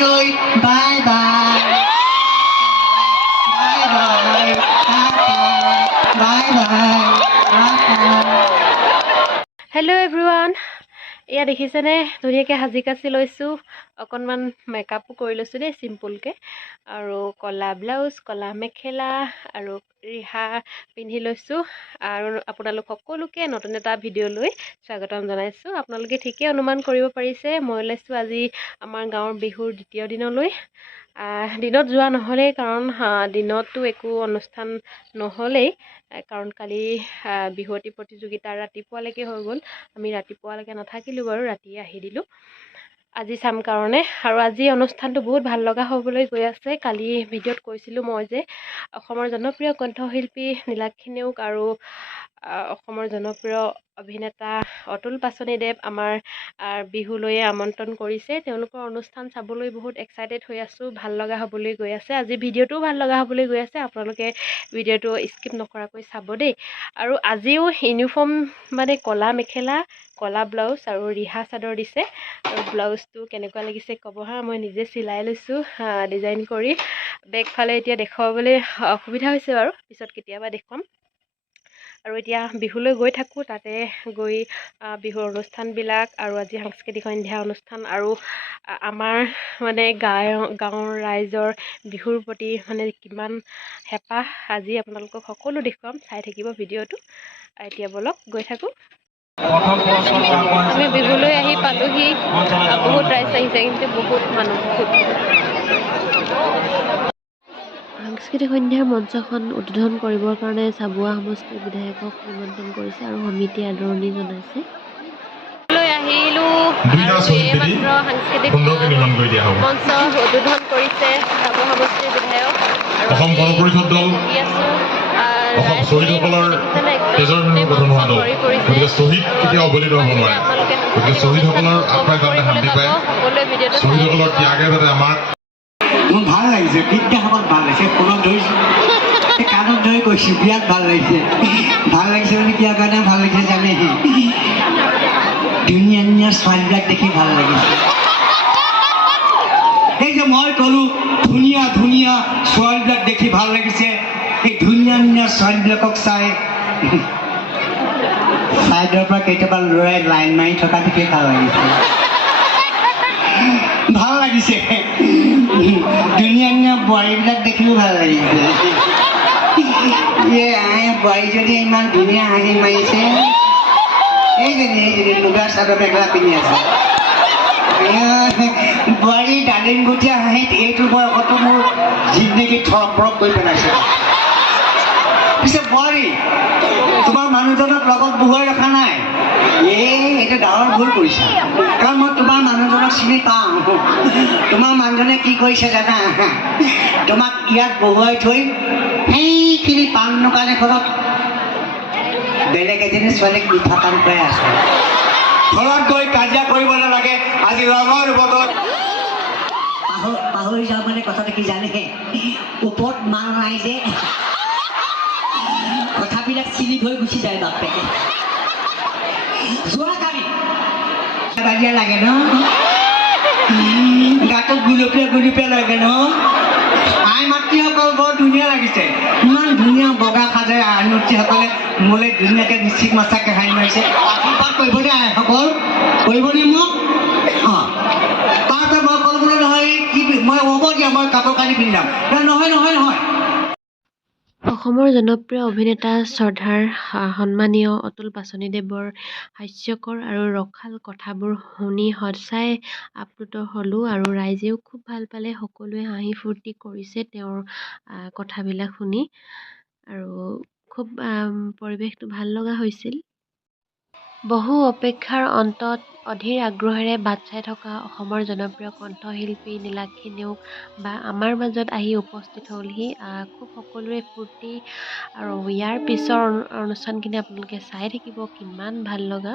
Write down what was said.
আজিলৈ bye bye bye bye bye bye. Hello' everyone, এয়া দেখিছেনে ধুনীয়াকৈ সাজি কাচি লৈছোঁ, অকণমান মেকআপো কৰি লৈছোঁ দেই চিম্পুলকৈ, আৰু ক'লা ব্লাউজ, ক'লা মেখেলা আৰু ৰিহা পিন্ধি লৈছোঁ। আৰু আপোনালোক সকলোকে নতুন এটা ভিডিঅ'লৈ স্বাগতম জনাইছোঁ। আপোনালোকে ঠিকেই অনুমান কৰিব পাৰিছে, মই ওলাইছোঁ আজি আমাৰ গাঁৱৰ বিহুৰ দ্বিতীয় দিনলৈ। দিনত যোৱা নহ'লেই, কাৰণ দিনততো একো অনুষ্ঠান নহ'লেই, কাৰণ কালি বিহুৱতী প্ৰতিযোগিতা ৰাতিপুৱালৈকে হৈ গ'ল। আমি ৰাতিপুৱালৈকে নাথাকিলোঁ বাৰু, ৰাতিয়ে আহি দিলোঁ আজি চাম কাৰণে। আৰু আজি অনুষ্ঠানটো বহুত ভাল লগা হ'বলৈ গৈ আছে। কালি ভিডিঅ'ত কৈছিলোঁ মই যে অসমৰ জনপ্ৰিয় কণ্ঠশিল্পী নীলাক্ষী নেওগ আৰু অসমৰ জনপ্ৰিয় অভিনেতা অতুল পাচনিদেৱ আমাৰ বিহুলৈয়ে আমন্ত্ৰণ কৰিছে। তেওঁলোকৰ অনুষ্ঠান চাবলৈ বহুত এক্সাইটেড হৈ আছোঁ, ভাল লগা হ'বলৈ গৈ আছে। আজি ভিডিঅ'টোও ভাল লগা হ'বলৈ গৈ আছে, আপোনালোকে ভিডিঅ'টো স্কিপ নকৰাকৈ চাব দেই। আৰু আজিও ইউনিফৰ্ম মানে ক'লা মেখেলা, ক'লা ব্লাউজ আৰু ৰিহা চাদৰ দিছে। আৰু ব্লাউজটো কেনেকুৱা লাগিছে ক'ব হা, মই নিজে চিলাই লৈছোঁ ডিজাইন কৰি। বেকফালে এতিয়া দেখুৱাবলৈ অসুবিধা হৈছে বাৰু, পিছত কেতিয়াবা দেখুৱাম। আৰু এতিয়া বিহুলৈ গৈ থাকোঁ, তাতে গৈ বিহুৰ অনুষ্ঠানবিলাক আৰু আজি সাংস্কৃতিক সন্ধ্যা অনুষ্ঠান আৰু আমাৰ মানে গাঁৱৰ ৰাইজৰ বিহুৰ প্ৰতি মানে কিমান হেঁপাহ, আজি আপোনালোকক সকলো দেখুৱাম, চাই থাকিব ভিডিঅ'টো। এতিয়া ব'লক গৈ থাকোঁ। আমি বিহুলৈ আহি পালোহি, বহুত ৰাইজ আহিছে, কিন্তু বহুত মানুহ বহুত। সাংস্কৃতিক সন্ধ্যাৰ মঞ্চখন উদ্বোধন কৰিবৰ কাৰণে চাবুৱা সমষ্টিৰ বিধায়কক নিমন্ত্ৰণ কৰিছে আৰু সমিতিয়ে আদৰণি জনাইছে। আহিলোঁ আৰু এইমাত্ৰ সাংস্কৃতিক মঞ্চ উদ্বোধন কৰিছে চাবুৱা সমষ্টিৰ বিধায়ক। অসম গণ পৰিষদ দল, অসম শ্বহীদসকলৰ তেজৰ বিনিময়ত গঠন হোৱা দল, গতিকে শ্বহীদ কেতিয়াও অৱহেলিত হ'ব নোৱাৰে। গতিকে শ্বহীদসকলৰ আত্মাই যাতে শান্তি পায়, শ্বহীদসকলৰ ত্যাগে যাতে আমাৰ মোৰ ভাল লাগিছে, গীতসমূহ ভাল লাগিছে, ফোনত ধৰিছোঁ, কাণত ধৰি কৈছোঁ, বিৰাট ভাল লাগিছে। ভাল লাগিছে মানে কিয় কাৰণে ভাল লাগিছে জানে, ধুনীয়া ধুনীয়া ছোৱালীবিলাক দেখি ভাল লাগিছে। এই যে মই ক'লোঁ ধুনীয়া ধুনীয়া ছোৱালীবিলাক দেখি ভাল লাগিছে, এই ধুনীয়া ধুনীয়া ছোৱালীবিলাকক চাই চাইডৰ পৰা কেতিয়াবা ল'ৰাই লাইন মাৰি থকা দেখি ভাল লাগিছে। ভাল লাগিছে, ধুনীয়া ধুনীয়া বোৱাৰীবিলাক দেখিও ভাল লাগিছে। বোৱাৰীজনী ইমান ধুনীয়া হাঁহি মাৰিছে, এইজনী মুগাৰ চাদৰ মেখেলা পিন্ধি আছে। বোৱাৰী ডালিম গুটিয়া হাঁহিত এইটো বয়সতো মোৰ জিন্দগী থৰক ফৰক কৰি পেলাইছে। পিছে বোৱাৰী, তোমাৰ মানুহজনক লগত বহুৱাই ৰখা নাই? এইটো ডাঙৰ ভুল কৰিছা, কাৰণ মই তোমাৰ মানুহজনক চিনি পাওঁ। তোমাৰ মানুহজনে কি কৰিছে জানা? তোমাক ইয়াত বহুৱাই থৈ সেইখিনি পাণ দোকান এখনত বেলেগ এজনী ছোৱালীক মিঠা পাণ খুৱাই আছে। ঘৰত গৈ কাজিয়া কৰিব নালাগে, আজি ৰঙৰ বতৰত পাহৰি যাওঁ মানে কথাটো কি জানে, ওপৰত মাল নাই যে কথাবিলাক চিলি হৈ গুচি যায় বাপেকে। যোৱাকালি কাজিয়া লাগে ন, গাটো গুলপীয়া গুলপীয়া লাগে ন। আই মাতৃসকল বৰ ধুনীয়া লাগিছে, ইমান ধুনীয়া বগা সাজে আইনতীসকলে মোলে ধুনীয়াকৈ মিচিক মাছাকে হাঁহি মাৰিছে। আশীৰ্বাদ কৰিবনে আইসকল, কৰিবনে মোক? তাৰপিছত মই ক'লো নহয় কি মই হ'ব দিয়া, মই কাপোৰ কানি পিন্ধি যাম। নহয় নহয় নহয়, অসমৰ জনপ্ৰিয় অভিনেতা শ্ৰদ্ধাৰ সন্মানীয় অতুল পাচনিদেৱৰ হাস্যকৰ আৰু ৰসাল কথাবোৰ শুনি সঁচাই আপ্লুত হ'লোঁ, আৰু ৰাইজেও খুব ভাল পালে, সকলোৱে হাঁহি ফূৰ্তি কৰিছে তেওঁৰ কথাবিলাক শুনি, আৰু খুব পৰিৱেশটো ভাল লগা হৈছিল। বহু অপেক্ষাৰ অন্তত অধীৰ আগ্ৰহেৰে বাট চাই থকা অসমৰ জনপ্ৰিয় কণ্ঠশিল্পী নীলাক্ষী নেওগ বা আমাৰ মাজত আহি উপস্থিত হ'লহি। খুব সকলোৰে ফূৰ্তি, আৰু ইয়াৰ পিছৰ অনুষ্ঠানখিনি আপোনালোকে চাই থাকিব, কিমান ভাল লগা।